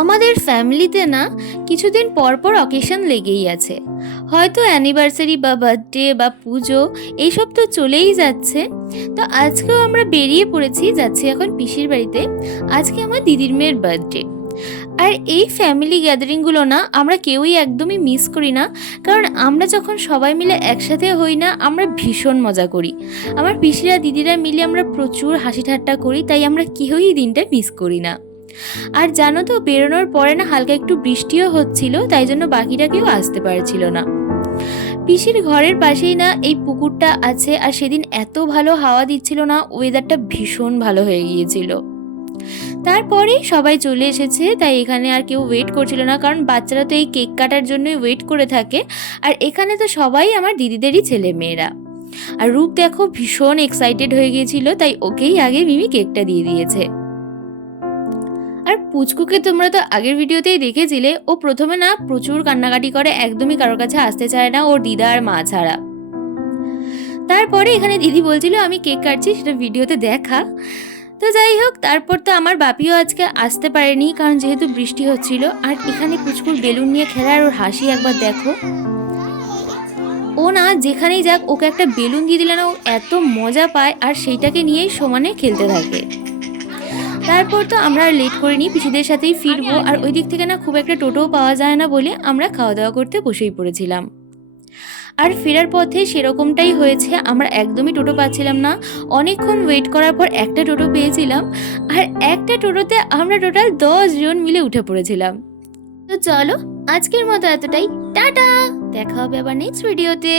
আমাদের ফ্যামিলিতে না কিছুদিন পর পর অকেশন লেগেই আছে। হয়তো অ্যানিভার্সারি বা বার্থডে বা পুজো এইসব তো চলেই যাচ্ছে। তো আজকেও আমরা বেরিয়ে পড়েছি, যাচ্ছি এখন পিসির বাড়িতে। আজকে আমার দিদির মেয়ের বার্থডে। আর এই ফ্যামিলি গ্যাদারিংগুলো না আমরা কেউই একদমই মিস করি না, কারণ আমরা যখন সবাই মিলে একসাথে হই না আমরা ভীষণ মজা করি। আমার পিসিরা দিদিরা মিলে আমরা প্রচুর হাসি ঠাট্টা করি, তাই আমরা কেউই এই দিনটা মিস করি না। আর জানো তো, বেরোনোর পরে না হালকা একটু বৃষ্টিও হচ্ছিল, তাই জন্য বাকিরা কেউ আসতে পারছিল না। পিসির ঘরের পাশেই না এই পুকুরটা আছে, আর সেদিন এত ভালো হাওয়া দিচ্ছিল না, ওয়েদারটা ভীষণ ভালো হয়ে গিয়েছিল। তারপরে সবাই চলে এসেছে, তাই এখানে আর কেউ ওয়েট করছিল না, কারণ বাচ্চারা তো এই কেক কাটার জন্যই ওয়েট করে থাকে। আর এখানে তো সবাই আমার দিদিদেরই ছেলে মেয়েরা। আর রূপ দেখো ভীষণ এক্সাইটেড হয়ে গিয়েছিল, তাই ওকেই আগে মিমি কেকটা দিয়ে দিয়েছে। আর পুচকুকে তোমরা তো আগের ভিডিওতেই দেখেছিলে, ও প্রথমে না প্রচুর কান্নাকাটি করে, একদমই কারোর কাছে আসতে চায় না ওর দিদা আর মা ছাড়া। তারপরে এখানে দিদি বলছিল আমি কেক কাটছি, সেটা ভিডিওতে দেখা। তো যাই হোক, তারপর তো আমার বাপিও আজকে আসতে পারেনি, কারণ যেহেতু বৃষ্টি হচ্ছিল। আর এখানে পুচকুর বেলুন নিয়ে খেলা আর ওর হাসি একবার দেখো। ও না যেখানেই যাক ওকে একটা বেলুন দিয়ে দিলে না ও এত মজা পায়, আর সেইটাকে নিয়েই সমানে খেলতে থাকে। তারপর তো আমরা আর লেট করিনি, পিসিদের সাথেই ফিরবো। আর ওই দিক থেকে না খুব একটা টোটোও পাওয়া যায় না বলে আমরা খাওয়া দাওয়া করতে বসেই পড়েছিলাম। আর ফেরার পথে সেরকমটাই হয়েছে, আমরা একদমই টোটো পাচ্ছিলাম না। অনেকক্ষণ ওয়েট করার পর একটা টোটো পেয়েছিলাম, আর একটা টোটোতে আমরা টোটাল 10 জন মিলে উঠে পড়েছিলাম। তো চলো, আজকের মতো এতটাই। টাটা, দেখা হবে আবার নেক্সট ভিডিওতে।